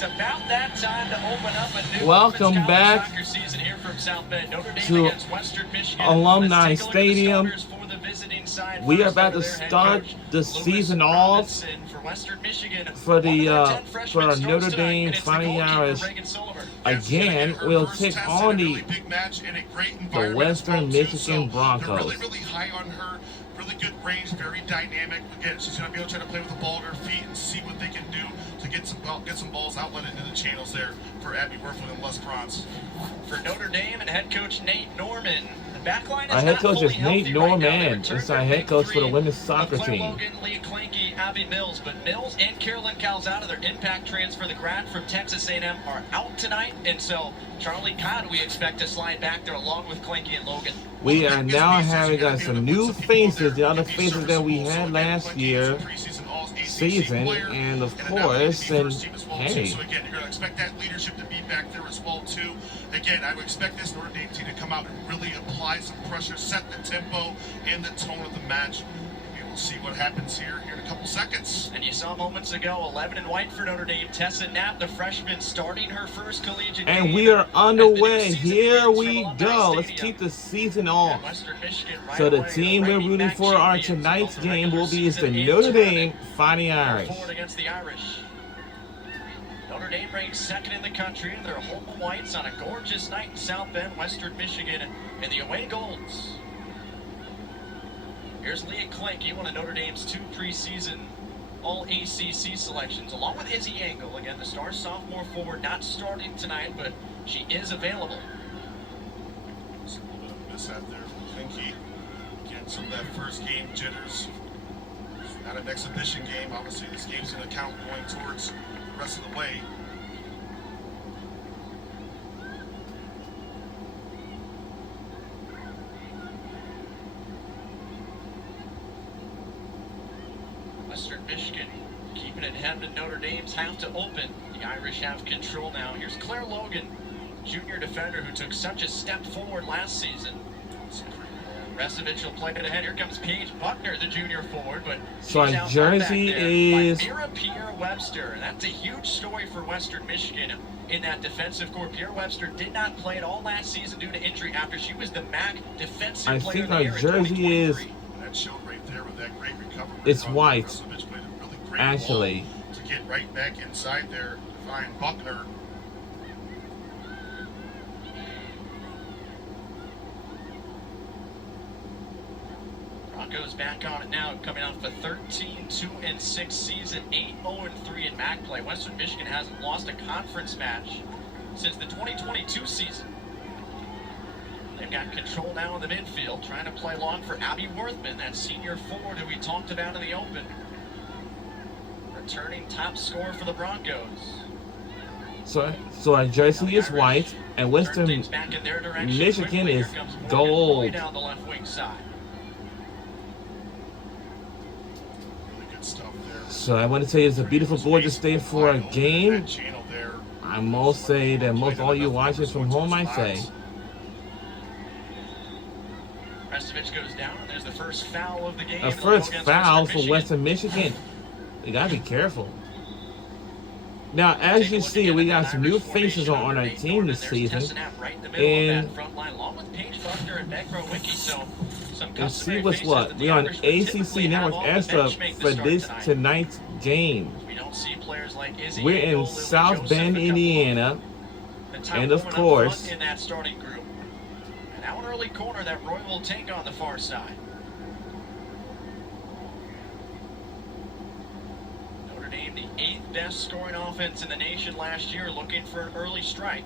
It's about that time to open up a new Welcome back soccer season here from South Bend. Notre Dame to against Western Michigan. Alumni Stadium. For the visiting side. We are about to start the season off for Western Michigan. For Notre Dame Fighting Irish. Again, we'll take on the Western Michigan Broncos. Really high on her. Really good range, very dynamic. Again, she's going to be able to try to play with the ball at her feet and see what they can do to get some balls outlet into the channels there for Abby Werfel and Les Bronze. For Notre Dame and head coach Nate Norman. The backline is our head coach is Nate Norman. It's our head coach for the women's soccer team. Logan, Lee Clanky, Abby Mills, but Mills and Carolyn Calzada, their impact transfer, the grad from Texas A&M, are out tonight, and so Charlie Codd we expect to slide back there along with Clanky and Logan. We are now having some new faces, the other faces that we had last year season, and of course, and hey. So again, you're going to expect that leadership to be back there as well too. Again, I would expect this Notre Dame team to come out and really apply some pressure, set the tempo and the tone of the match. We will see what happens here in a couple seconds. And you saw moments ago, 11 and white for Notre Dame. Tessa Knapp, the freshman, starting her first collegiate game. And we are underway. Here we go. Let's keep the season off. So the team we're rooting for our tonight's game will be the Notre Dame Fighting Irish. Against the Irish. Notre Dame ranks second in the country. They're home whites on a gorgeous night in South Bend, Western Michigan, in the away golds. Here's Leah Clanky, one of Notre Dame's 2 preseason All-ACC selections, along with Izzy Angle. Again, the star sophomore forward, not starting tonight, but she is available. Just a little bit of a mishap there from Clanky. Again, some of that first game jitters. Not an exhibition game. Obviously, this game's going to count going towards the rest of the way. Western Michigan keeping it head to Notre Dame's have to open. The Irish have control now. Here's Claire Logan, junior defender who took such a step forward last season. Resevich will play it ahead. Here comes Paige Buckner, the junior forward, but so our jersey is Mira Pierre-Webster. That's a huge story for Western Michigan in that defensive core. Pierre-Webster did not play at all last season due to injury after she was the MAC defensive player of the year in 2023. I think our jersey is that showed right there with that great recovery. It's white. Resevich played a really great actually ball to get right back inside there to find Buckner. Goes back on it now, coming off a 13-2-6 season, 8-0-3 in MAC play. Western Michigan hasn't lost a conference match since the 2022 season. They've got control now in the midfield, trying to play long for Abby Worthman, that senior forward who we talked about in the open. Returning top scorer for the Broncos. So our jersey is white, and Western Michigan is gold. Down the left wing side. So I want to tell you, it's a beautiful, gorgeous day for a game. I must say that most all you watchers from home, I say. Resevich goes down, and there's the first foul of the game. A first foul for Western Michigan. You gotta be careful. Now, as you see, we got some new faces on our team this season, and let's see what's what. We're on ACC Network Extra for this tonight's game. We're in South Bend, Indiana, and of course, in that starting group. And now an early corner that Roy will take on the far side. Notre Dame, the 8th best scoring offense in the nation last year, looking for an early strike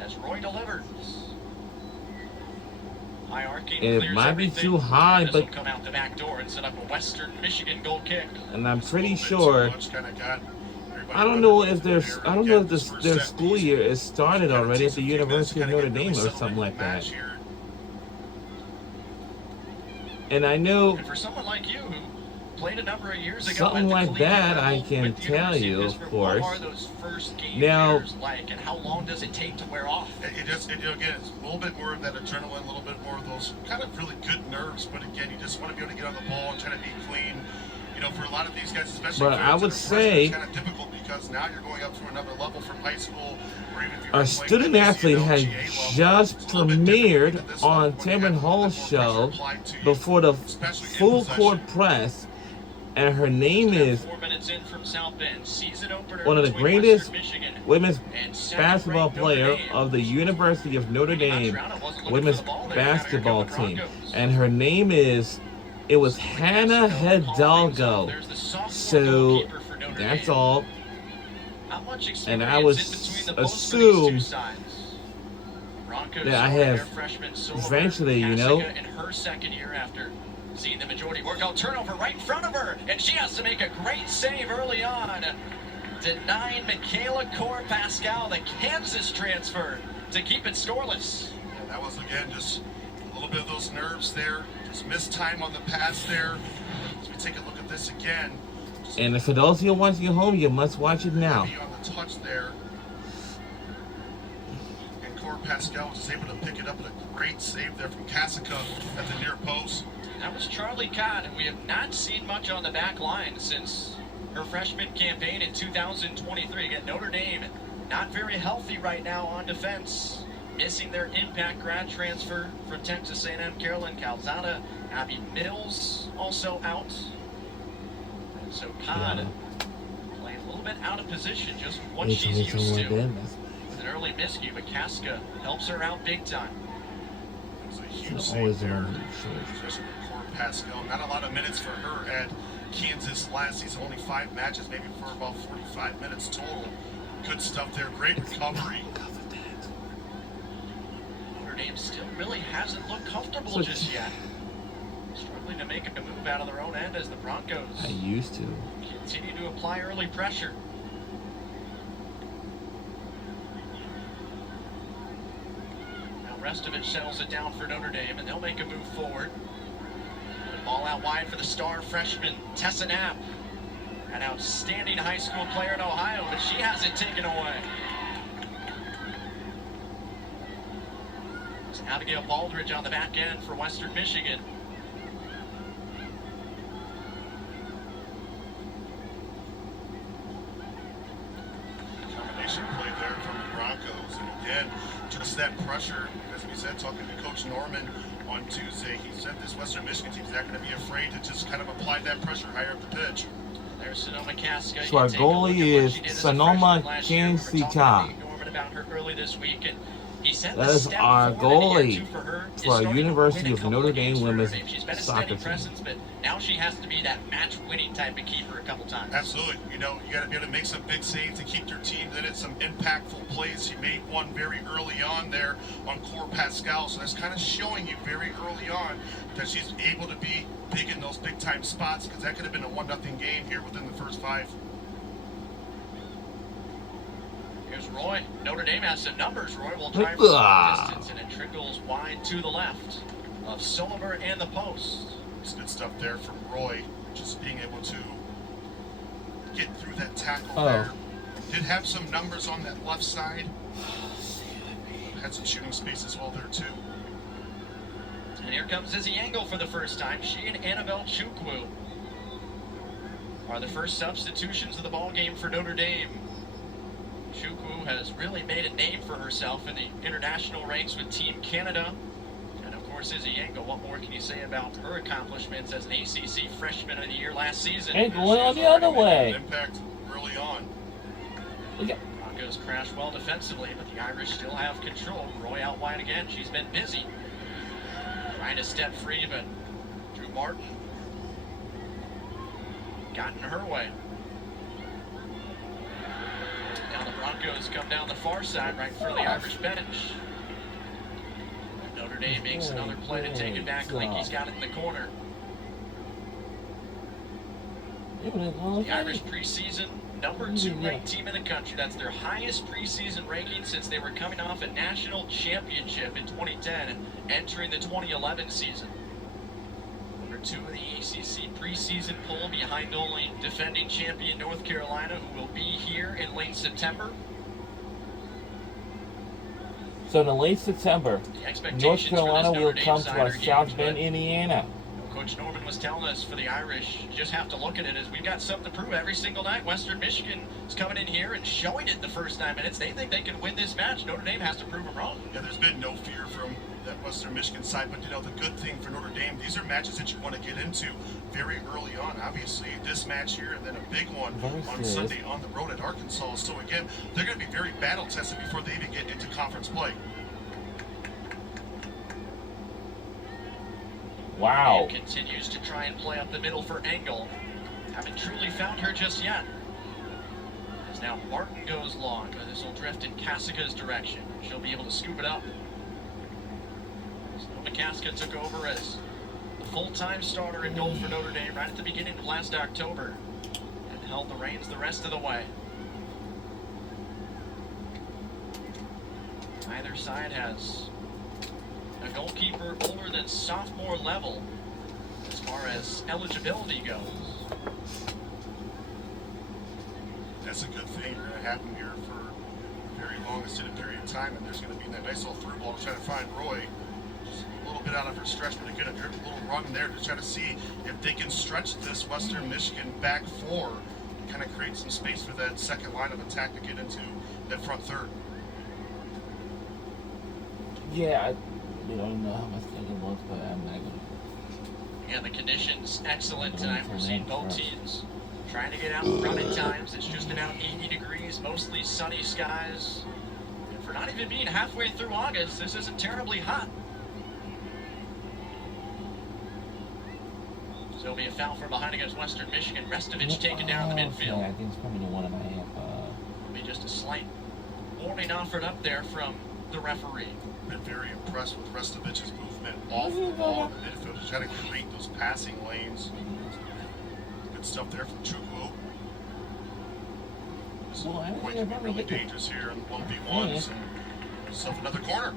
as Roy delivers. It might be too high, but come out the back door and set up a Western Michigan goal kick. And I'm pretty sure. I don't know if their school year is started already at the University of Notre Dame or something like that. And I know for someone like you who played a number of years ago something like that, I can tell you, of course. What are those first game now, years like, and how long does it take to wear off? Again, it's a little bit more of that adrenaline, a little bit more of those kind of really good nerves. But again, you just want to be able to get on the ball and try to be clean. for a lot of these guys, especially but I would say it's kind of difficult because now you're going up to another level from high school. Or even if you're a student athlete had just premiered on Tamron Hall's show before the full court press, and her name is 4 minutes in from South Bend. Season opener one of the between greatest Western Michigan women's and basketball second-ranked player Notre Dame. of the University of Notre Dame women's basketball team, and her name is, it was Hannah Hidalgo. There's the sophomore So goalkeeper for Notre that's Dame. all. Not much And I experience would in between the posts for assume these two sides. Broncos that I saw their have freshman Silver eventually, you know, Kasica in her second year after seeing the majority work out. Turnover right in front of her, and she has to make a great save early on, denying Michaela Pascal, the Kansas transfer, to keep it scoreless. Yeah, that was, again, just a little bit of those nerves there. Just missed time on the pass there. As we take a look at this again. and if for those of you watching at home, you must watch it now. On the touch there. And Pascal was able to pick it up with a great save there from Kasica at the near post. That was Charlie Cott, and we have not seen much on the back line since her freshman campaign in 2023. Again, Notre Dame not very healthy right now on defense, missing their impact grad transfer from Texas A&M, Carolyn Calzada. Abby Mills also out. And so Cott playing a little bit out of position, just what she's used to. With an early miscue, but Kasica helps her out big time. It was a huge save there, especially with Pascal. Not a lot of minutes for her at Kansas last season, only 5 matches, maybe for about 45 minutes total. Good stuff there, great recovery. Notre Dame still really hasn't looked comfortable just yet. Struggling to make a move out of their own end as the Broncos I used to continue to apply early pressure. Now Restovich settles it down for Notre Dame, and they'll make a move forward. Ball out wide for the star freshman, Tessa Knapp, an outstanding high school player in Ohio, but she has it taken away. It's Abigail Baldridge on the back end for Western Michigan. Combination play there from the Broncos, and again, just that pressure, as we said, talking to Coach Norman on Tuesday, he said this Western Michigan team's not going to be afraid to just kind of apply that pressure higher up the pitch. There's Sonoma Kasica. So our goalie is Sonoma Kasica. About her early this week, and he said that is our goalie for our University of Notre Dame women's She's been a soccer steady team. presence, but now she has to be that match-winning type of keeper a couple times. Absolutely. You know, you got to be able to make some big saves to keep your team in it, some impactful plays. She made one very early on there on Pascal, so that's kind of showing you very early on that she's able to be big in those big-time spots, because that could have been a 1-0 game here within the first 5. Here's Roy. Notre Dame has some numbers. Roy will try for the distance, and it trickles wide to the left of Sulliver and the post. It's good stuff there from Roy, just being able to get through that tackle there. Did have some numbers on that left side. Had some shooting space as well there too. And here comes Izzy Engel for the first time. She and Annabelle Chukwu are the first substitutions of the ball game for Notre Dame. Chukwu has really made a name for herself in the international ranks with Team Canada. And of course, Izzy Engel, what more can you say about her accomplishments as an ACC Freshman of the Year last season? And going on the other way. Impact early on. Broncos crash well defensively, but the Irish still have control. Roy out wide again. She's been busy. Trying to step free, but Drew Martin got in her way. Now the Broncos come down the far side right for the Irish bench. Notre Dame makes another play to take it back. Linky's got it in the corner. The Irish preseason #2 ranked team in the country. That's their highest preseason ranking since they were coming off a national championship in 2010, entering the 2011 season. #2 in the ACC preseason poll, behind only defending champion North Carolina, who will be here in late September. So in late September, North Carolina will come to our South Bend, Indiana. Coach Norman was telling us for the Irish, you just have to look at it as we've got something to prove every single night. Western Michigan is coming in here and showing it the first 9 minutes. They think they can win this match. Notre Dame has to prove them wrong. Yeah, there's been no fear from that Western Michigan side, but the good thing for Notre Dame, these are matches that you want to get into very early on. Obviously, this match here and then a big one on Sunday on the road at Arkansas. So again, they're going to be very battle tested before they even get into conference play. Wow. Continues to try and play up the middle for Engel. Haven't truly found her just yet. As now Martin goes long, but this will drift in Casika's direction. She'll be able to scoop it up. McCaskill took over as the full-time starter in goal for Notre Dame right at the beginning of last October and held the reins the rest of the way. Either side has a goalkeeper older than sophomore level as far as eligibility goes. That's a good thing. We're going to have him here for a very long extended period of time, and there's going to be that nice little through ball to try to find Roy. Just a little bit out of her stretch, but again, a little run there to try to see if they can stretch this Western Michigan back four and kind of create some space for that second line of attack to get into that front third. Yeah, we don't know how much it was, but I'm not going to. Yeah, the conditions excellent tonight. We're seeing both teams trying to get out in run at times. It's just about 80 degrees, mostly sunny skies. And for not even being halfway through August, this isn't terribly hot. So it'll be a foul from behind against Western Michigan. Restovich taken down in the midfield. Okay, I think it's probably the 1.5. It'll be just a slight warning offered up there from the referee. Been very impressed with Restovich's movement off the ball in the midfield to try to create those passing lanes. Good stuff there from Chukwu. This is going to be really dangerous here in the 1v1s. Himself another corner.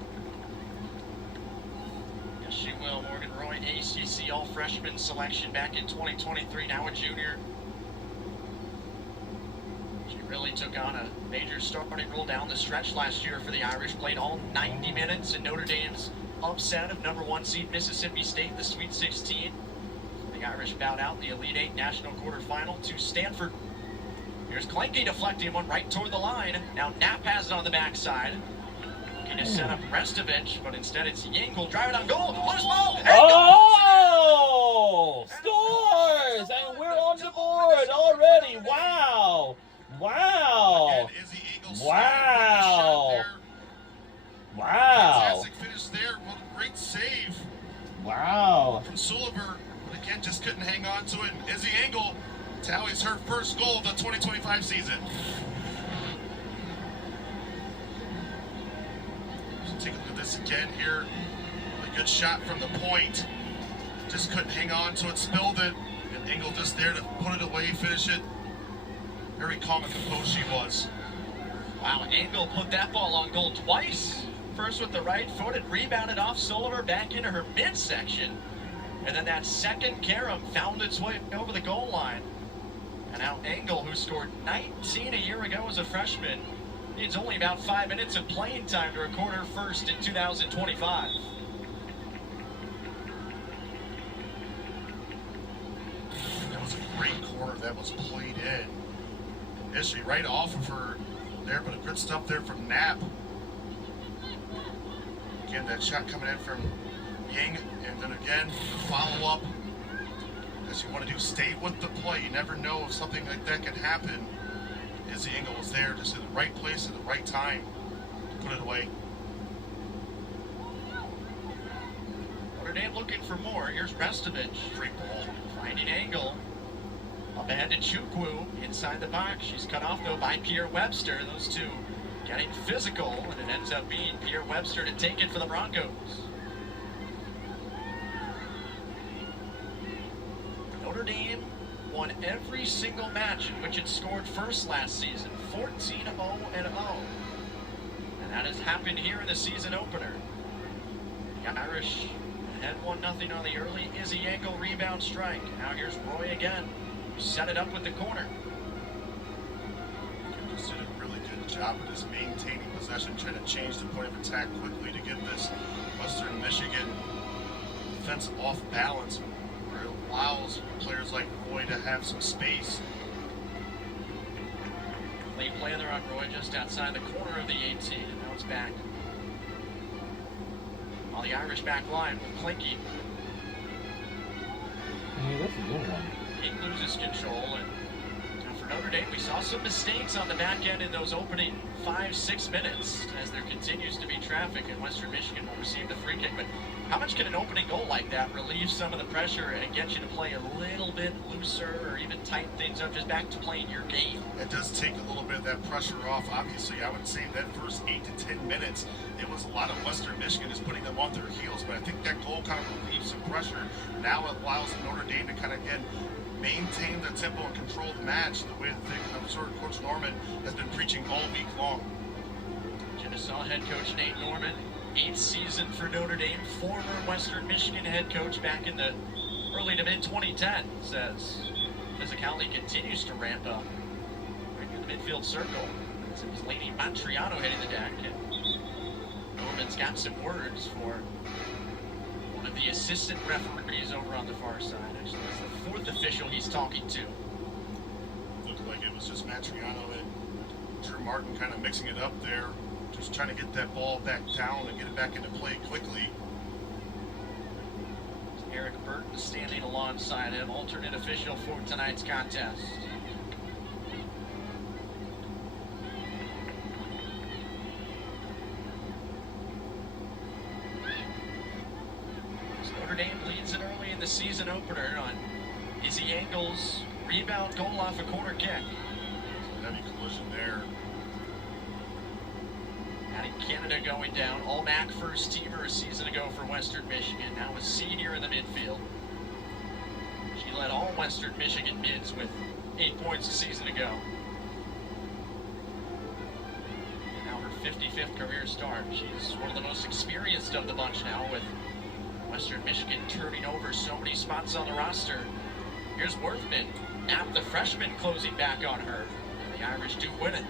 Yes, she will. Morgan Roy, ACC All-Freshman selection back in 2023, now a junior. She really took on a major starting role down the stretch last year for the Irish. Played all 90 minutes in Notre Dame's upset of number 1 seed Mississippi State in the Sweet 16. The Irish bowed out the Elite 8 National Quarterfinal to Stanford. Here's Klenke deflecting one right toward the line. Now Knapp has it on the backside. Looking to set up Restovich, but instead it's Yengel driving on goal. Loose ball. Oh! Scores! And we're on the board already. Wow! Wow! Wow! Wow! Fantastic finish there. What a great save. Wow! From Sullivan, but again, just couldn't hang on to it. And Izzy Engel tallies her first goal of the 2025 season. So take a look at this again here. Really good shot from the point. Just couldn't hang on to it, spilled it, and Engel just there to put it away, finish it. Very calm and composed she was. Wow, Engel put that ball on goal twice. First with the right foot, and rebounded off Sullivan back into her midsection. And then that second carom found its way over the goal line. And now Engel, who scored 19 a year ago as a freshman, needs only about 5 minutes of playing time to record her first in 2025. That was a great corner that was played in. Initially right off of her there, but a good stuff there from Knapp. Again, that shot coming in from Ying, and then again, follow up. As you want to do, stay with the play. You never know if something like that can happen. Izzy Engel was there, just in the right place at the right time to put it away. Notre Dame looking for more. Here's Restovich. Great ball. Finding Engel. Up ahead to Chukwu inside the box. She's cut off though by Pierre Webster. Those two getting physical, and it ends up being Pierre Webster to take it for the Broncos. Notre Dame won every single match in which it scored first last season, 14-0-0. And that has happened here in the season opener. The Irish had 1-0 on the early Izzy Engel rebound strike. Now here's Roy again. Set it up with the corner. Just did a really good job of just maintaining possession, trying to change the point of attack quickly to get this Western Michigan defense off balance. allows players like Roy to have some space. Late play there on Roy just outside the corner of the 18, and now it's back on the Irish back line with Klinke. Hey, that's a good one. He loses control, and now for Notre Dame, we saw some mistakes on the back end in those opening 5-6 minutes as there continues to be traffic, and Western Michigan will receive the free kick. But how much can an opening goal like that relieve some of the pressure and get you to play a little bit looser or even tighten things up, just back to playing your game? It does take a little bit of that pressure off. Obviously, I would say that first 8 to 10 minutes, it was a lot of Western Michigan just putting them on their heels. But I think that goal kind of relieves some pressure. Now it allows Notre Dame to kind of, again, maintain the tempo and control the match the way that I'm sure Coach Norman has been preaching all week long. Kennesaw head coach Nate Norman, 8th season for Notre Dame, former Western Michigan head coach back in the early to mid-2010, says physicality continues to ramp up right near the midfield circle. As it was Laney Montriano hitting the deck, and Norman's got some words for one of the assistant referees over on the far side. Actually, that's the 4th official he's talking to. Looked like it was just Matriano and Drew Martin kind of mixing it up there, just trying to get that ball back down and get it back into play quickly. Eric Burton standing alongside him, alternate official for tonight's contest. Notre Dame leads it early in the season opener on Izzy Engel's rebound goal off a corner kick. Heavy collision there. Adding Canada going down. All-MAC first teamer a season ago for Western Michigan. Now a senior in the midfield. She led all Western Michigan mids with 8 points a season ago. And now her 55th career start. She's one of the most experienced of the bunch now, with Western Michigan turning over so many spots on the roster. Here's Worthman, Knapp, the freshman, closing back on her. And the Irish do win it.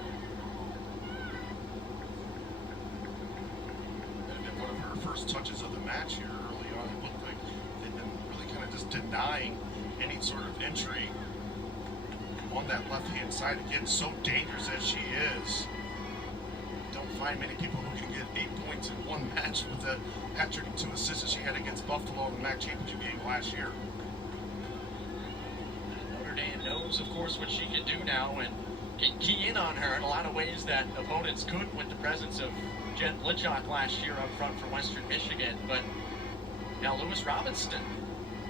And one of her first touches of the match here early on, it looked like they'd been really kind of just denying any sort of entry on that left-hand side. Again, so dangerous as she is. Don't find many people who can get 8 points in one match with a hat-trick and 2 assists that she had against Buffalo in the MAC championship game last year. Notre Dame knows, of course, what she can do now and can key in on her in a lot of ways that opponents couldn't with the presence of Jen Blitchock last year up front for Western Michigan. But now Lewis Robinson,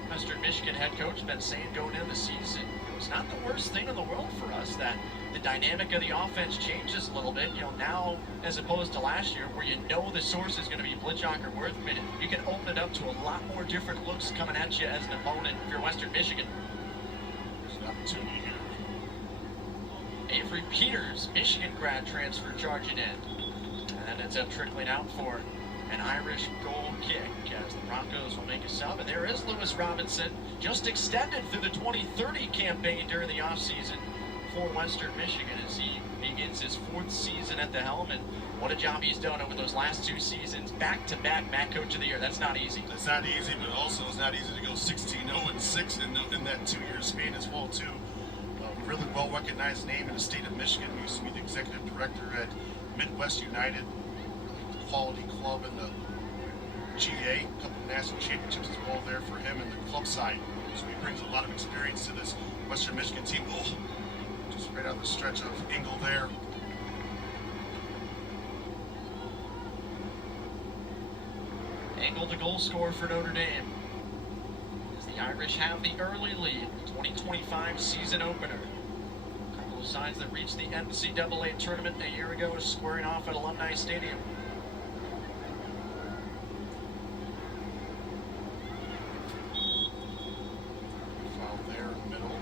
Western Michigan head coach, been saying going into the season, it's not the worst thing in the world for us that the dynamic of the offense changes a little bit. You know, now as opposed to last year, where you know the source is going to be Blitchock or Worthman, you can open it up to a lot more different looks coming at you as an opponent if you're Western Michigan. There's an opportunity here. Avery Peters, Michigan grad transfer, charging in, and ends up trickling out for an Irish goal kick as the Broncos will make a sub. And there is Lewis Robinson, just extended through the 2030 campaign during the offseason for Western Michigan as he begins his 4th season at the helm. And what a job he's done over those last 2 seasons, back-to-back MAC Coach of the Year. That's not easy. It's not easy, but also it's not easy to go 16-0-6 in that 2-year span as well, too. Really well-recognized name in the state of Michigan. He used to be the executive director at Midwest United, really quality club in the GA, a couple of national championships as well there for him and the club side. So he brings a lot of experience to this Western Michigan team. Oh, just right out the stretch of Engel there. Engel, the goal scorer for Notre Dame, as the Irish have the early lead, 2025 season opener. A couple of sides that reached the NCAA tournament a year ago is squaring off at Alumni Stadium. Foul there in the middle.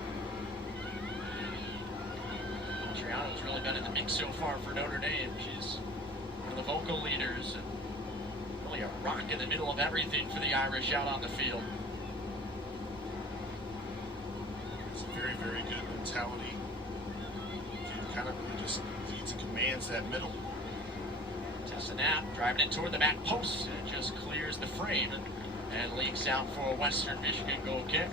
Montriano's really been in the mix so far for Notre Dame. She's one of the vocal leaders and really a rock in the middle of everything for the Irish out on the field. It's a very, very good mentality. She kind of really just leads and commands that middle. Tessa Knapp driving it toward the back post, and it just clears the frame and leaks out for a Western Michigan goal kick.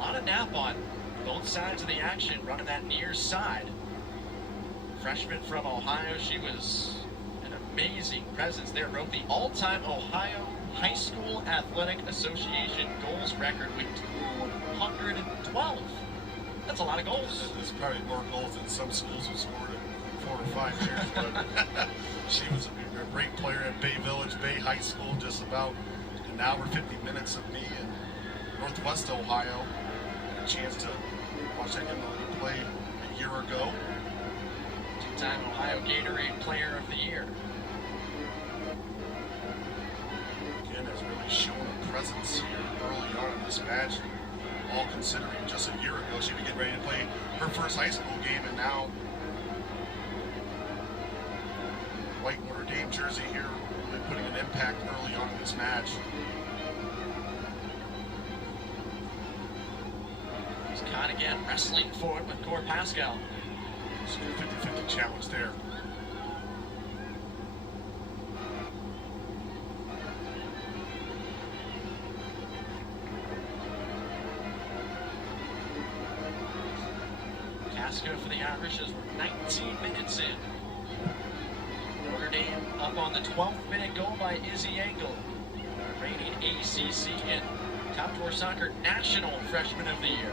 lot of Knapp on both sides of the action, running that near side. Freshman from Ohio, she was an amazing presence there. Broke the all-time Ohio High School Athletic Association goals record with 212. That's a lot of goals. There's probably more goals than some schools have scored in 4 or 5 years, but she was a great player at Bay Village, Bay High School, just about an hour, 50 minutes of me in Northwest Ohio. Had a chance to watch that young lady play a year ago. Two-time Ohio Gatorade Player of the Year. Again, has really shown a presence here early on in this match. All considering just a year ago she'd be getting ready to play her first high school game, and now white Notre Dame jersey here, really putting an impact early on in this match. He's caught again, wrestling forward with Cor Pascal. It's a 50-50 challenge there. Casco for the IRSH as we're 19 minutes in. Notre Dame up on the 12th minute goal by Izzy Engel, reigning ACC and Top Drawer Soccer National Freshman of the Year.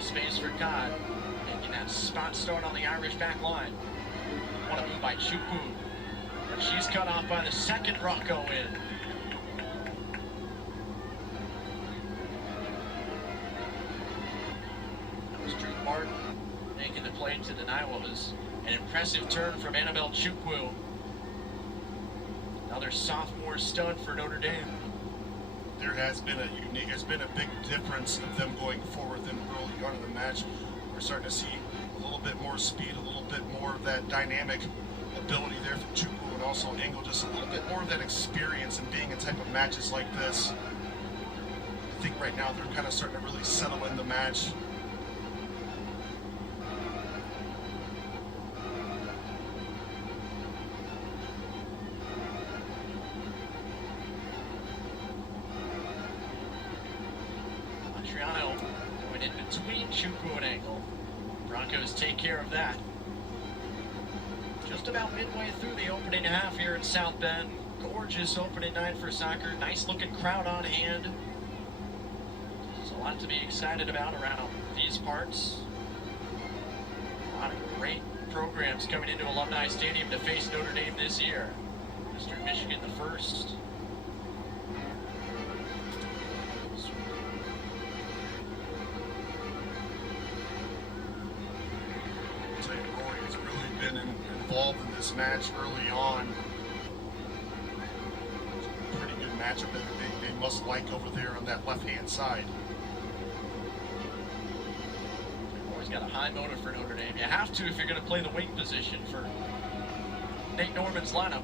Space for Todd, making that spot start on the IRSH back line. One of them by Chukwu, but she's cut off by the second Bronco in. That was Drew Martin making the play to deny what was an impressive turn from Annabelle Chukwu. Another sophomore stud for Notre Dame. There has been a big difference of them going forward than early on in the match. We're starting to see a little bit more speed, a little bit more of that dynamic ability there from Chukwu, and also Engel, just a little bit more of that experience in being in type of matches like this. I think right now they're kind of starting to really settle in the match. Going in between Chukwu and Engel. Broncos take care of that. Just about midway through the opening half here in South Bend. Gorgeous opening night for soccer. Nice looking crowd on hand. There's a lot to be excited about around these parts. A lot of great programs coming into Alumni Stadium to face Notre Dame this year. Western Michigan the first. Involved in this match early on. Pretty good matchup that they must like over there on that left-hand side. Always got a high motive for Notre Dame. You have to if you're going to play the wing position for Nate Norman's lineup.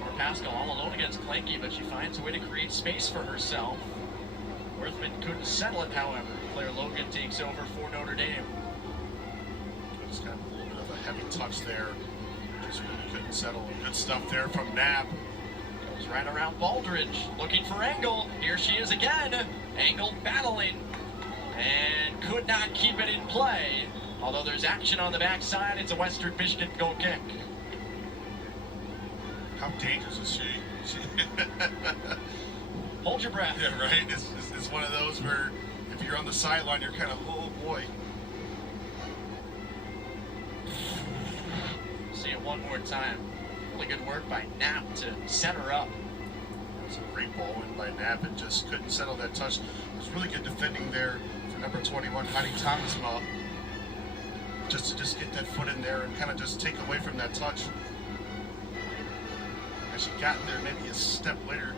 Or Pascal all alone against Clanky, but she finds a way to create space for herself. Worthman couldn't settle it, however. Claire Logan takes over for Notre Dame. Just kind of a little bit of a heavy touch there. Just really couldn't settle. Good stuff there from Knapp. Goes right around Baldridge, looking for Engel. Here she is again. Engel battling. And could not keep it in play. Although there's action on the backside, it's a Western Michigan goal kick. How dangerous is she? Hold your breath. Yeah, right? It's one of those where if you're on the sideline, you're kind of, oh boy. See it one more time. Really good work by Knapp to set her up. It was a great ball in by Knapp and just couldn't settle that touch. It was really good defending there for number 21, Heidi Thomasma. Just to get that foot in there and kind of just take away from that touch. As she got there maybe a step later,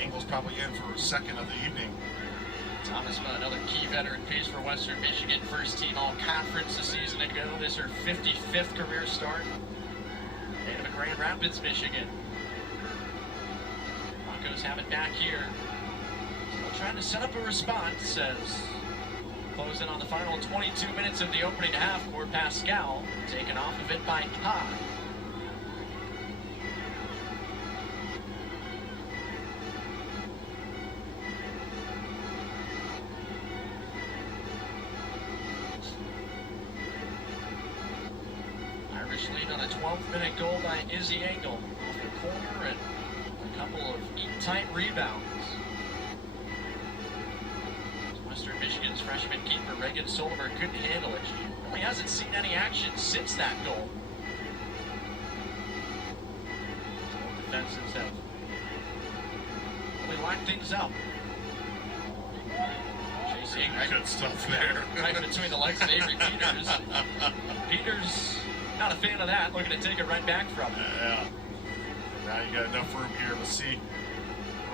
Engel's probably in for her second of the evening. Thomasma, another key veteran piece for Western Michigan. First team all-conference a season ago. This is her 55th career start. Native of Grand Rapids, Michigan. Broncos have it back here. Still trying to set up a response as Closing on the final 22 minutes of the opening half. Core Pascal taken off of it by Todd. Irish lead on a 12-minute goal by Izzy Engel off the corner and a couple of tight rebounds. Western Michigan's freshman keeper Reagan Soliver couldn't handle it. She really hasn't seen any action since that goal. Both defenses have really locked things up. Chasing Good stuff there. right between the legs of Avery Peters. Peters, not a fan of that, looking to take it right back from him. Yeah. Now you got enough room here to see.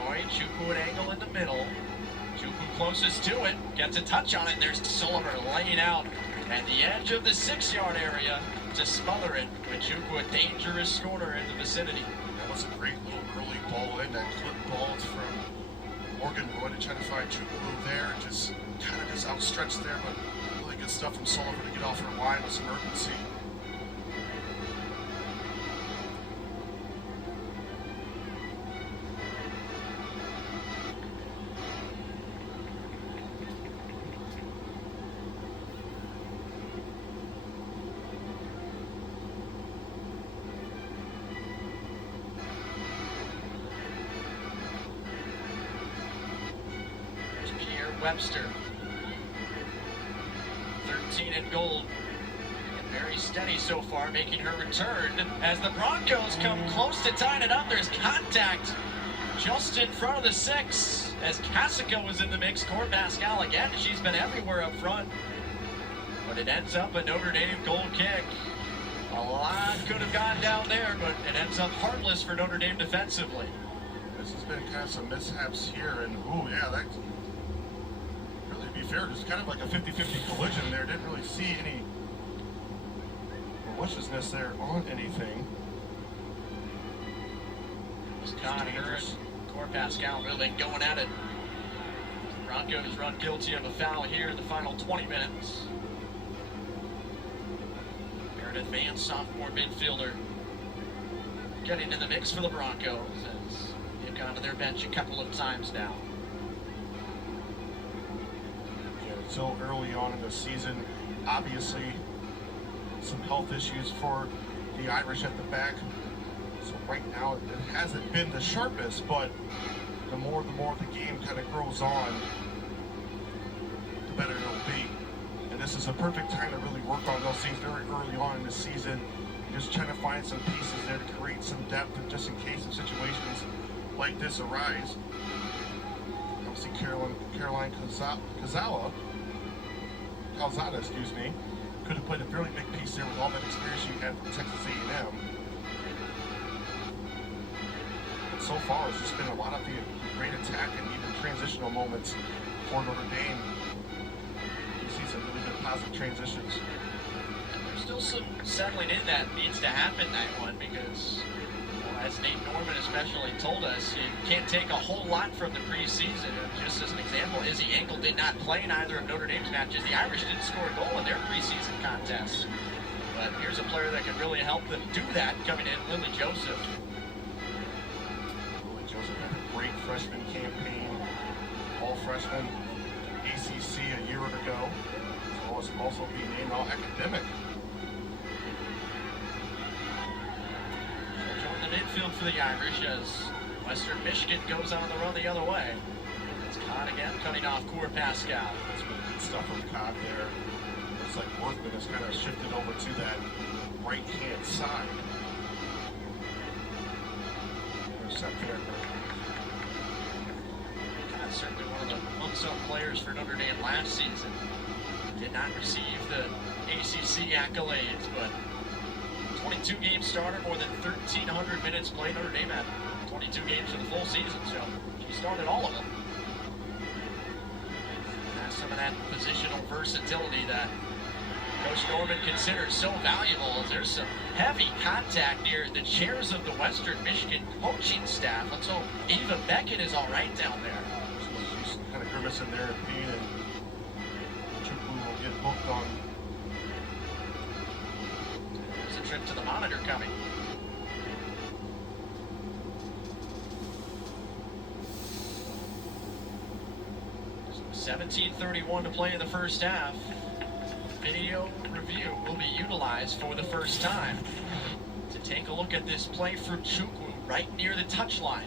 Roy, Chukwu at angle in the middle. Chukwu closest to it, gets a touch on it. There's Soliver laying out at the edge of the 6-yard area to smother it. But Chukwu, a dangerous corner in the vicinity. That was a great little early ball in. That clip ball from Morgan Roy to try to find Chukwu there. Just kind of just outstretched there, but really good stuff from Soliver to get off her line with some urgency. Webster, 13 in gold, and very steady so far, making her return as the Broncos come close to tying it up. There's contact just in front of the 6 as Cassico was in the mix. Core Pascal again, she's been everywhere up front, but it ends up a Notre Dame goal kick. A lot could have gone down there, but it ends up heartless for Notre Dame defensively. This has been kind of some mishaps here, and oh yeah, that. Be fair, just kind of like a 50-50 collision there. Didn't really see any maliciousness there on anything. Was caught her and Core Pascal really going at it. The Broncos run guilty of a foul here in the final 20 minutes. Meredith Van, sophomore midfielder, getting in the mix for the Broncos as they've gone to their bench a couple of times now. So early on in the season, obviously some health issues for the Irish at the back. So right now it hasn't been the sharpest, but the more the game kind of grows on, the better it'll be. And this is a perfect time to really work on those things very early on in the season. Just trying to find some pieces there to create some depth, and just in case of situations like this arise. Obviously Caroline Calzada, could have played a fairly big piece there with all that experience she had from Texas A&M. But so far, it's just been a lot of the great attack and even transitional moments for Notre Dame. You see some really good positive transitions. There's still some settling in that needs to happen that one because, as Nate Norman especially told us, you can't take a whole lot from the preseason. Just as an example, Izzy Engel did not play in either of Notre Dame's matches. The Irish didn't score a goal in their preseason contests. But here's a player that can really help them do that coming in, Lily Joseph. Lily Joseph had a great freshman campaign, all freshman ACC a year ago. So also being named all academic. Midfield for the Irish as Western Michigan goes on the run the other way. It's Codd again, cutting off Core Pascal. That's been good stuff from Codd there. Looks like Workman has kind of shifted over to that right-hand side. Intercept there. Codd certainly one of the unsung players for Notre Dame last season. Did not receive the ACC accolades, but 22 games starter, more than 1,300 minutes played. Notre Dame had 22 games for the full season, so she started all of them. Has some of that positional versatility that Coach Norman considers so valuable. As there's some heavy contact near the chairs of the Western Michigan coaching staff. Let's hope Eva Beckett is all right down there. She's kind of grimacing there in pain, and get hooked on. There's a trip to the monitor coming. 17:31 to play in the first half. Video review will be utilized for the first time to take a look at this play from Chukwu right near the touchline.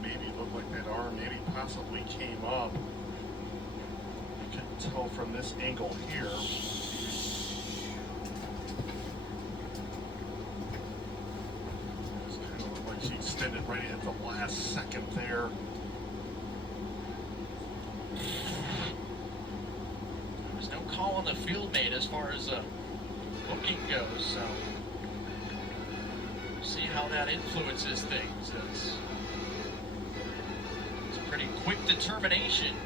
Maybe it looked like that arm maybe possibly came up. You can tell from this angle here. It's kind of looked like she extended right at the last second there. There's no call on the field made as far as booking goes, so we'll see how that influences things. It's a pretty quick determination.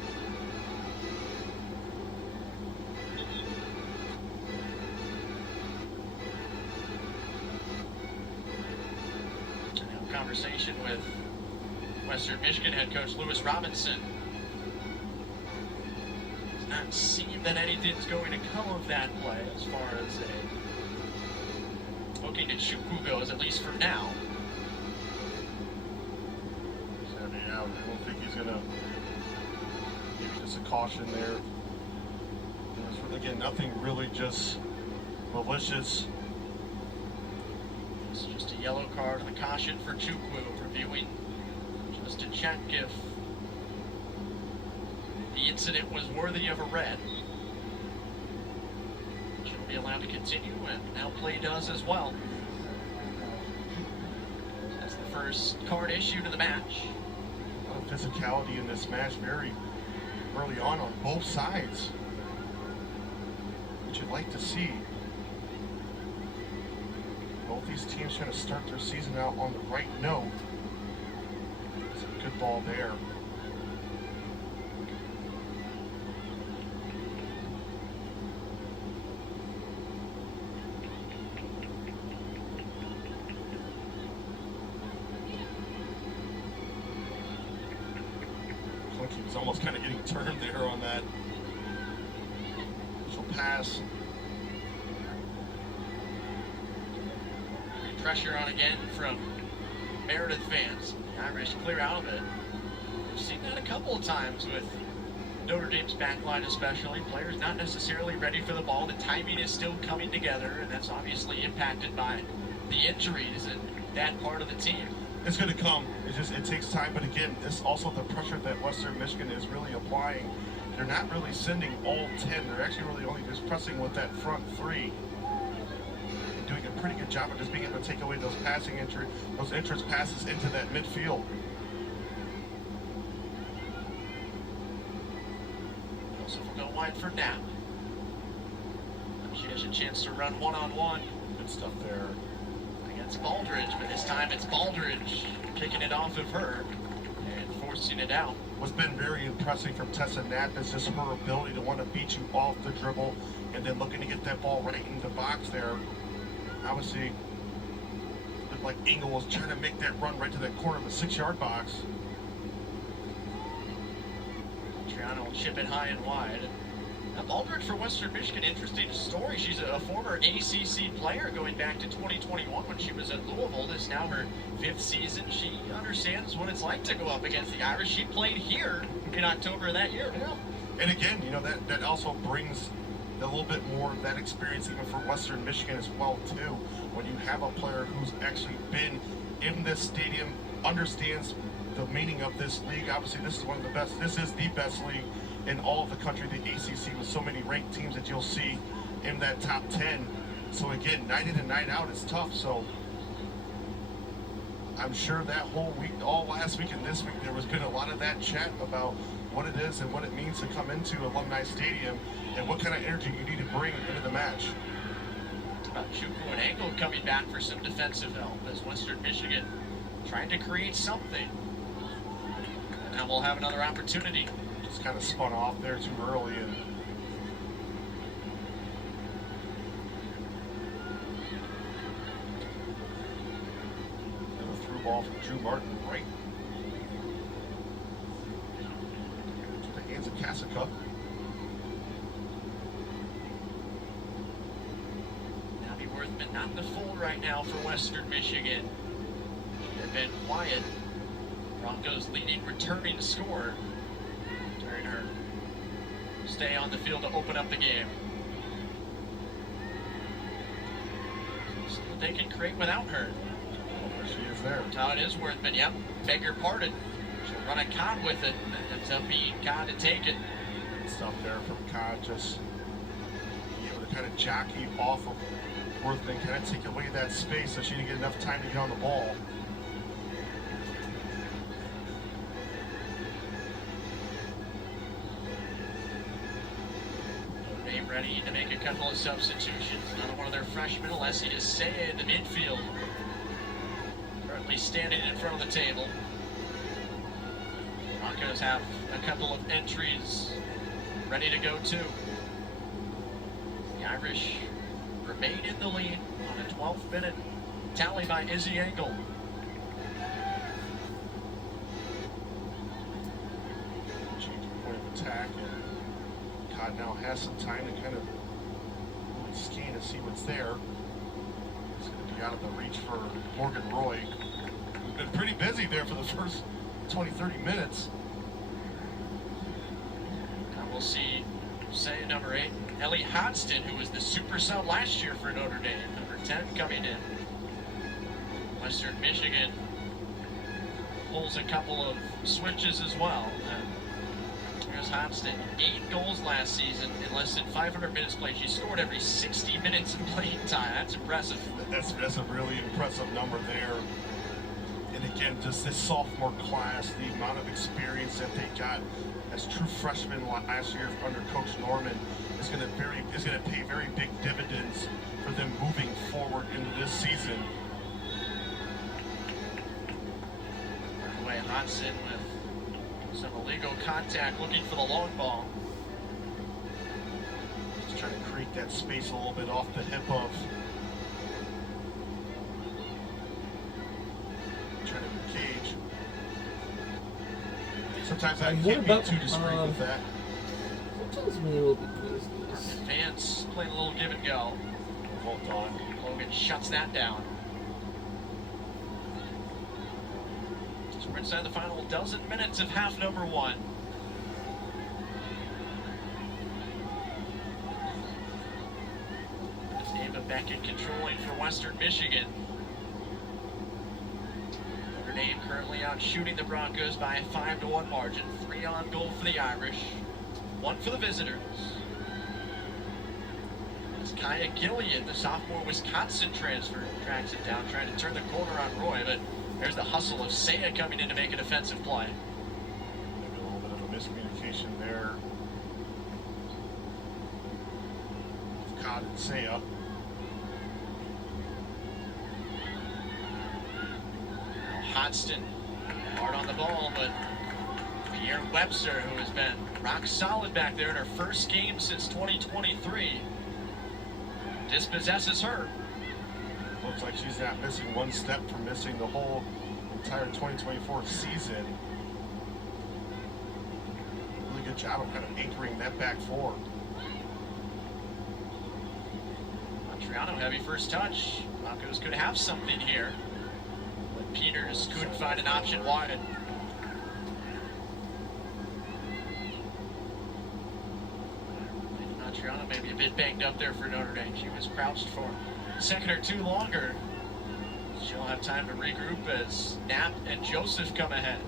Conversation with Western Michigan head coach Lewis Robinson. Does not seem that anything's going to come of that play as far as a booking to Chukwu goes, at least for now. Yeah, I don't think he's gonna. Maybe just a caution there. There's, again, nothing really just malicious. It's just a yellow card and a caution for Chukwu, reviewing just to check if the incident was worthy of a red. She'll be allowed to continue, and now play does as well. That's the first card issued of the match. A lot of physicality in this match, very early on both sides, which you'd like to see. Both these teams trying to start their season out on the right note. It's a good ball there. Clunky was almost kind of getting turned there on that initial pass. Pressure on again from Meredith fans. The Irish clear out of it. We've seen that a couple of times with Notre Dame's backline especially. Players not necessarily ready for the ball. The timing is still coming together, and that's obviously impacted by the injuries and that part of the team. It's going to come. It takes time, but again, this also the pressure that Western Michigan is really applying. They're not really sending all 10. They're actually really only just pressing with that front three. Doing a pretty good job of just being able to take away those those entrance passes into that midfield. Joseph will go wide for Knapp. She has a chance to run one-on-one. Good stuff there. Against Baldridge, but this time it's Baldridge kicking it off of her and forcing it out. What's been very impressive from Tessa Knapp is just her ability to want to beat you off the dribble and then looking to get that ball right in the box there. Obviously, looked like Engel was trying to make that run right to that corner of the 6-yard box. Triano will chip it high and wide. Now, Baldridge for Western Michigan, interesting story. She's a former ACC player going back to 2021 when she was at Louisville. This is now her 5th season. She understands what it's like to go up against the Irish. She played here in October of that year. Yeah. And again, you know, that also brings a little bit more of that experience even for Western Michigan as well too. When you have a player who's actually been in this stadium, understands the meaning of this league. Obviously, this is one of the best. This is the best league in all of the country, the ACC, with so many ranked teams that you'll see in that top 10. So again, night in and night out is tough. So I'm sure that whole week, all last week and this week, there has been a lot of that chat about what it is and what it means to come into Alumni Stadium and what kind of energy you need to bring into the match. Chukwu and Engel coming back for some defensive help as Western Michigan trying to create something. And now we'll have another opportunity. Just kind of spun off there too early and a through ball from Drew Martin right to the hands of Cass Massacre. Abby Worthman not in the fold right now for Western Michigan. They've been quiet. Broncos leading returning scorer. During her stay on the field to open up the game. See what they can create without her. There she is there. That's how it is, Worthman. Yep, beg your pardon. She'll run a con with it. Ends up being Con to take it. Stuff there from Con, just be able to kind of jockey off of Worthman, kind of take away that space so she didn't get enough time to get on the ball. Ready to make a couple of substitutions. Another one of their freshmen, Alessia Say in the midfield. Currently standing in front of the table. Broncos have a couple of entries ready to go too. The Irish remain in the lead on a 12th-minute tally by Izzy Engel. Change the point of attack, and Todd now has some time to kind of really scan and see what's there. It's going to be out of the reach for Morgan Roy. We've been pretty busy there for the first 20-30 minutes. Now we'll see, say number 8, Ellie Hodgson, who was the super sub last year for Notre Dame. Number 10 coming in. Western Michigan pulls a couple of switches as well. Here's Hodgson, 8 goals last season in less than 500 minutes played. She scored every 60 minutes of playing time. That's impressive. That's a really impressive number there. And again, just this sophomore class, the amount of experience that they got as true freshmen last year under Coach Norman is going to pay very big dividends for them moving forward into this season. Away Hodgson with some illegal contact, looking for the long ball. Just trying to create that space a little bit off the hip of. Trying to engage. Sometimes I can't be too discreet with that. Sometimes when you're a little bit crazy. Vance playing a little give and go. Hold on. Logan shuts that down. We're inside the final dozen minutes of half number 1. Ava Beckett controlling for Western Michigan. Notre Dame currently out shooting the Broncos by a 5-1 margin. 3 on goal for the Irish, 1 for the visitors. As Kaya Gillian, the sophomore Wisconsin transfer, tracks it down, trying to turn the corner on Roy, but there's the hustle of Saya coming in to make a defensive play. Maybe a little bit of a miscommunication there. Caught and Saya. Hodgson hard on the ball, but Pierre Webster, who has been rock solid back there in her first game since 2023, dispossesses her. Looks like she's not missing one step from missing the whole entire 2024 season. Really good job of kind of anchoring that back four. Triano heavy first touch. Broncos could have something here, but Peters couldn't find an option wide. Triano maybe a bit banged up there for Notre Dame. She was crouched for a second or two longer. She'll have time to regroup as Knapp and Joseph come ahead.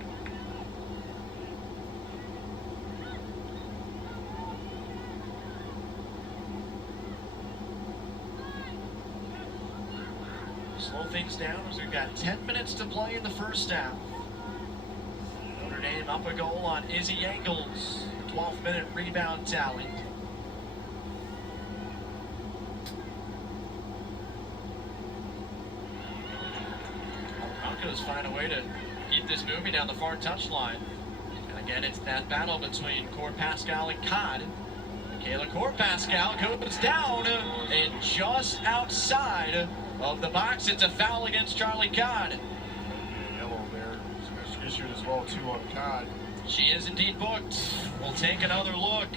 Slow things down as we've got 10 minutes to play in the first half. Notre Dame up a goal on Izzy Engel's 12th-minute rebound tally. Broncos find a way to keep this moving down the far touchline. And again, it's that battle between Core Pascal and Codd. Kayla Core Pascal goes down and just outside of the box. It's a foul against Charlie Codd. Yellow there. Issued as well, too, on Codd. She is indeed booked. We'll take another look.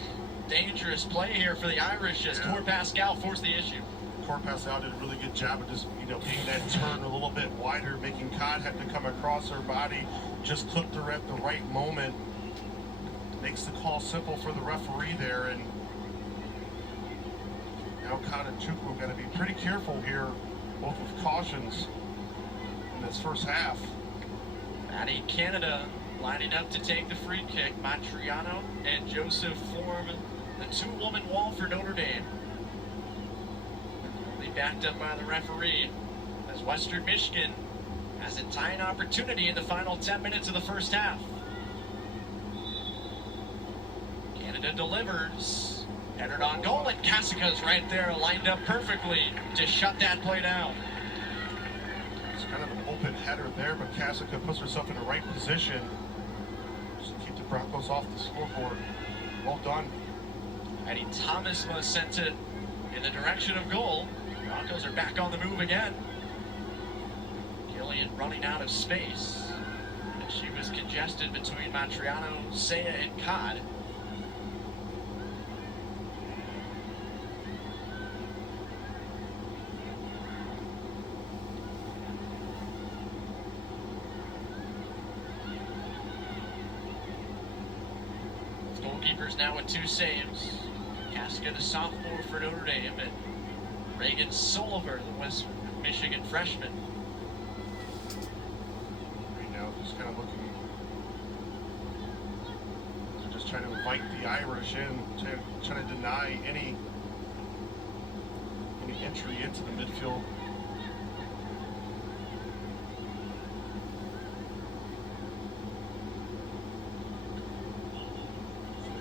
Dangerous play here for the Irish as Court Pascal forced the issue. Court Pascal did a really good job of just, being that turn a little bit wider, making Cod have to come across her body, just clipped her at the right moment. Makes the call simple for the referee there, and now Cod and Chukwu got to be pretty careful here, both with cautions in this first half. Maddie Canada lining up to take the free kick. Matriano and Joseph form the two-woman wall for Notre Dame. Only backed up by the referee as Western Michigan has a tying opportunity in the final 10 minutes of the first half. Canada delivers. Headed on goal, and Kasika's right there lined up perfectly to shut that play down. It's kind of an open header there, but Kasika puts herself in the right position just to keep the Broncos off the scoreboard. Well done. Eddie Thomas was sent it in the direction of goal. Broncos are back on the move again. Gillian running out of space. And she was congested between Matriano, Saya, and Cod. Goalkeepers now with 2 saves. Casca, the sophomore for Notre Dame, and Reagan Soliver, the West Michigan freshman. Right now, just kind of looking. They're just trying to invite the Irish in, trying to deny any entry into the midfield.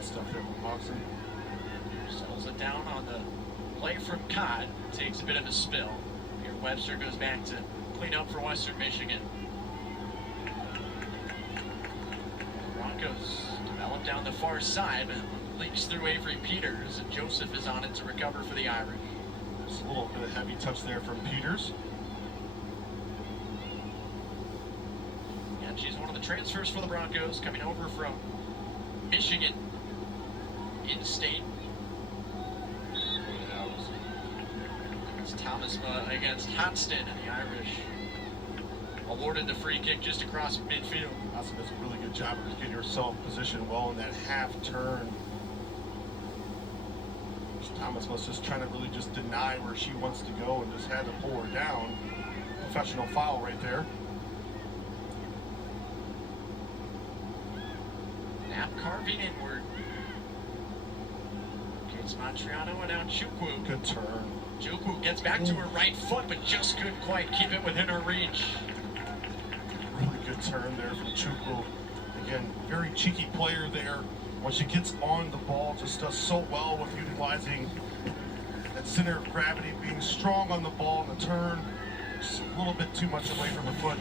Stuff there from Hawkson. Settles it down on the play from Cod. Takes a bit of a spill. Here Webster goes back to clean up for Western Michigan. Broncos develop down the far side, but leaks through Avery Peters, and Joseph is on it to recover for the Irish. There's a little bit of heavy touch there from Peters. And she's one of the transfers for the Broncos, coming over from Michigan. In-state. It's Thomas against Hotston, and the Irish awarded the free kick just across midfield. Hotston does a really good job of getting herself positioned well in that half turn. Thomas was just trying to really just deny where she wants to go and just had to pull her down. Professional foul right there. Now carving inward. It's Matriano and now Chukwu. Good turn. Chukwu gets back to her right foot, but just couldn't quite keep it within her reach. Really good turn there from Chukwu. Again, very cheeky player there. When she gets on the ball, just does so well with utilizing that center of gravity, being strong on the ball in the turn. Just a little bit too much away from the foot.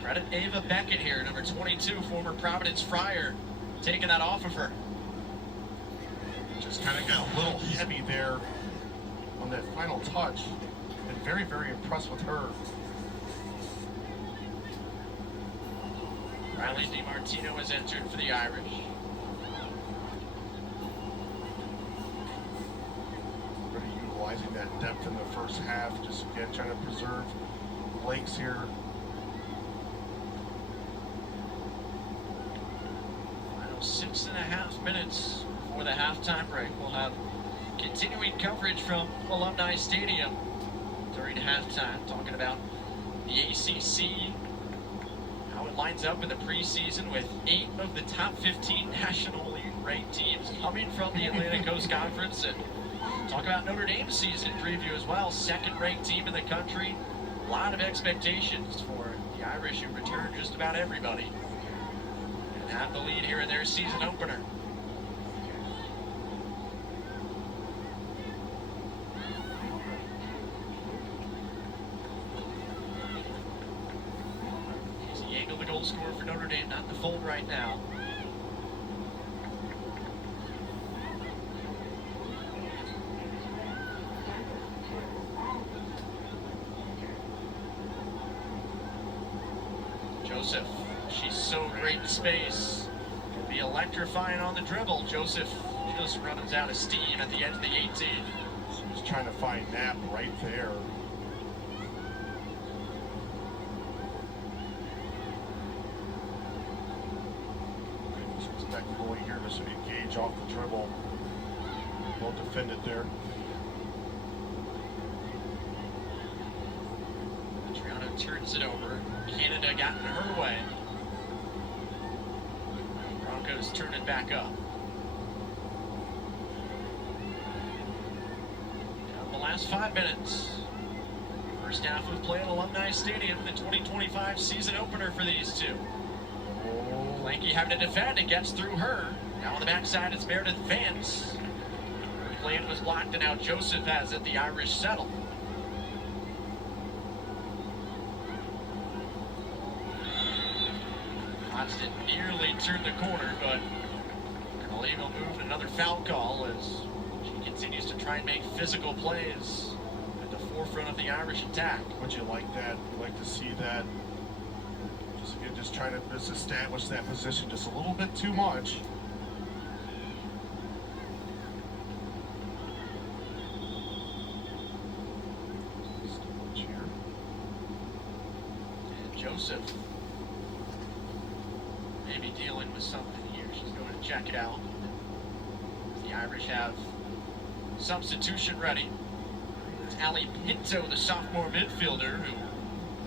Credit Ava Beckett here, number 22, former Providence Friar, taking that off of her. Just kind of got a little heavy there on that final touch. And very, very impressed with her. Riley DiMartino has entered for the Irish. Really utilizing that depth in the first half. Just again trying to preserve the legs here. Final 6.5 minutes before the halftime break. We'll have continuing coverage from Alumni Stadium during halftime, talking about the ACC, how it lines up in the preseason with 8 of the top 15 nationally ranked teams coming from the Atlantic Coast Conference, and talk about Notre Dame's season preview as well. Second-ranked team in the country. A lot of expectations for the Irish, who return just about everybody and have the lead here in their season opener. Goal scorer for Notre Dame, not in the fold right now. Joseph, she's so great in space. Be electrifying on the dribble. Joseph just runs out of steam at the edge of the 18. He's trying to find Knapp right there. It's respectable here to engage off the dribble. Well defended there. Triano turns it over. Canada got in her way. Broncos turn it back up. Down the last 5 minutes. First half of play at Alumni Stadium, the 2025 season opener for these two. Clanky having to defend, it gets through her. Now on the backside it's Meredith Vance. Her plan was blocked and now Joseph has it, the Irish settle. Hodgson nearly turned the corner, but an illegal move and another foul call as she continues to try and make physical plays at the forefront of the Irish attack. Would you like that? You like to see that? Just trying to establish that position just a little bit too much. And Joseph may be dealing with something here. She's going to check it out. The Irish have substitution ready. It's Allie Pinto, the sophomore midfielder, who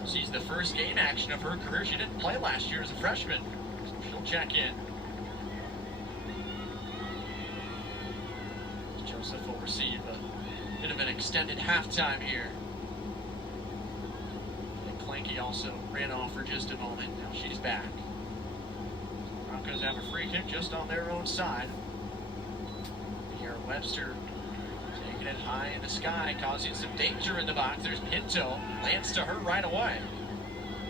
sees the first game action of her career. She didn't play last year as a freshman, so she'll check in. Joseph will receive a bit of an extended halftime here. And Clanky also ran off for just a moment. Now she's back. Broncos have a free kick just on their own side. Here, Webster taking it high in the sky, causing some danger in the box. There's Pinto, lands to her right away.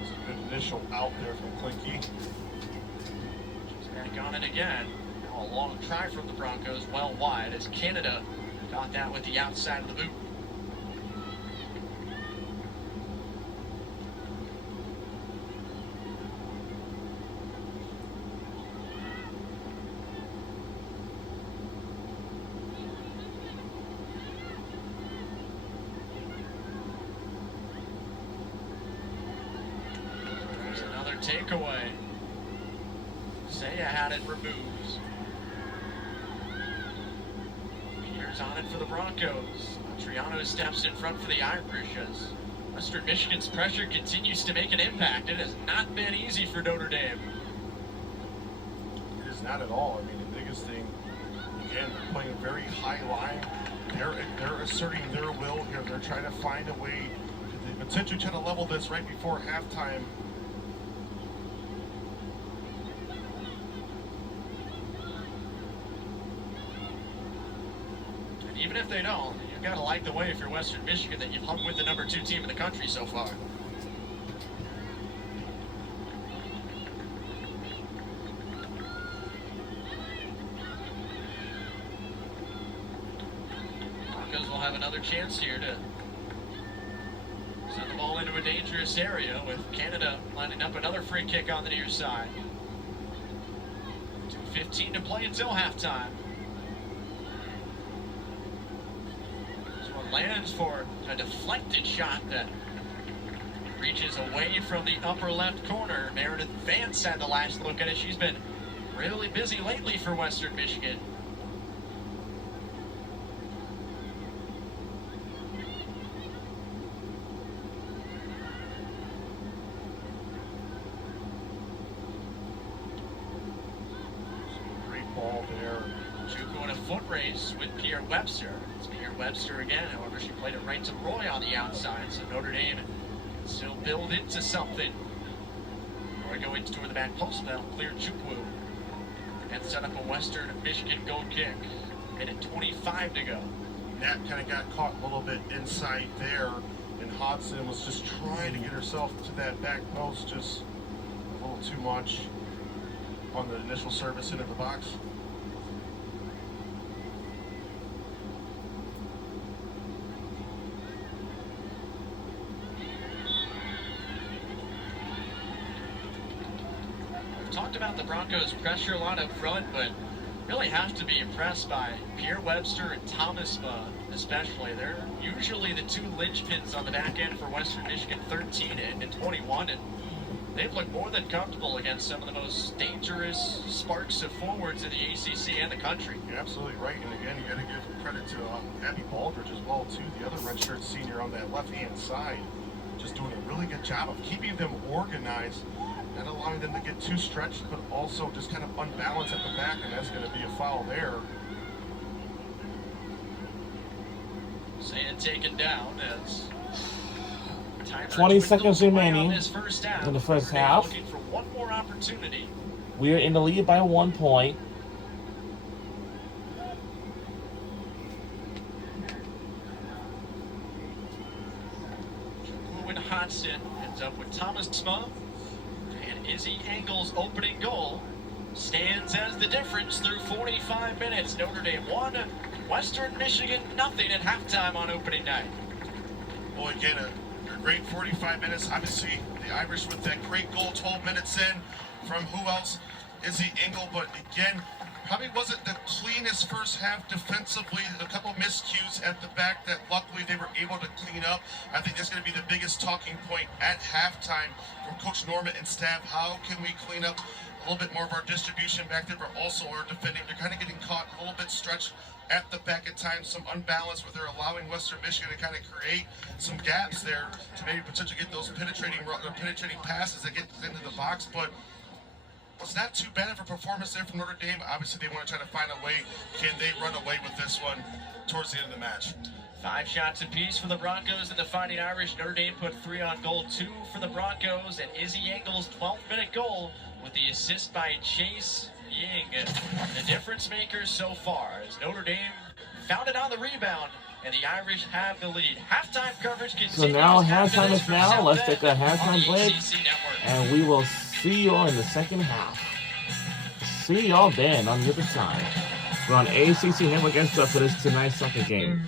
It's a good initial out there from Clinky. She's back on it again. Now a long try from the Broncos, well wide, as Canada got that with the outside of the boot. Takeaway. Saya had it removed. Peters on it for the Broncos. Triano steps in front for the Irish as Western Michigan's pressure continues to make an impact. It has not been easy for Notre Dame. It is not at all. I mean, the biggest thing, again, they're playing a very high line. They're asserting their will here. They're trying to find a way to potentially try to level this right before halftime. Even if they don't, you've got to like the way, if you're Western Michigan, that you've hung with the number 2 team in the country so far. Broncos will have another chance here to send the ball into a dangerous area with Canada lining up another free kick on the near side. 2:15 to play until halftime. Lands for a deflected shot that reaches away from the upper left corner. Meredith Vance had the last look at it. She's been really busy lately for Western Michigan. Great ball there. Juco in a foot race with Pierre Webster. It's Pierre Webster again, however, she played it right to Roy on the outside, so Notre Dame can still build into something. Roy going toward the back post now, clear Juco, and set up a Western Michigan goal kick. Minute 25 to go. Knapp kind of got caught a little bit inside there, and Hodgson was just trying to get herself to that back post, just a little too much on the initial service into the box. talked about the Broncos' pressure a lot up front, but really have to be impressed by Pierre Webster and Thomas especially. They're usually the two linchpins on the back end for Western Michigan, 13 and 21, and they've looked more than comfortable against some of the most dangerous sparks of forwards in the ACC and the country. You're absolutely right, and again, you got to give credit to Abby Baldridge as well, too, the other redshirt senior on that left-hand side, just doing a really good job of keeping them organized, not allowing them to get too stretched, but also just kind of unbalanced at the back, and that's going to be a foul there. Saying taken down as 20 seconds remaining in the first half. Looking for one more opportunity. We are in the lead by 1 point. Lewin Hodgson ends up with Thomas Sma, and Izzy Engel's opening goal stands as the difference through 45 minutes. Notre Dame 1, Western Michigan nothing at halftime on opening night. Well, again, a great 45 minutes. Obviously, the Irish with that great goal 12 minutes in from who else? Izzy Engel. But again, probably wasn't the cleanest first half defensively. A couple miscues at the back that luckily they were able to clean up. I think that's going to be the biggest talking point at halftime from Coach Norman and staff. How can we clean up a little bit more of our distribution back there, but also our defending? They're kind of getting caught a little bit stretched at the back at times, some unbalance where they're allowing Western Michigan to kind of create some gaps there to maybe potentially get those penetrating passes that get into the box. But it's not too bad of a performance there from Notre Dame. Obviously, they want to try to find a way. Can they run away with this one towards the end of the match? 5 shots apiece for the Broncos and the Fighting Irish. Notre Dame put 3 on goal, 2 for the Broncos, and Izzy Engel's 12th-minute goal with the assist by Chase Ying, the difference makers so far, as Notre Dame found it on the rebound, and the Irish have the lead. Halftime coverage continues. So now halftime is now. Let's take a halftime break, and we will see you all in the second half. See y'all then on the other side. We're on ACC Network and stuff for this tonight's soccer game.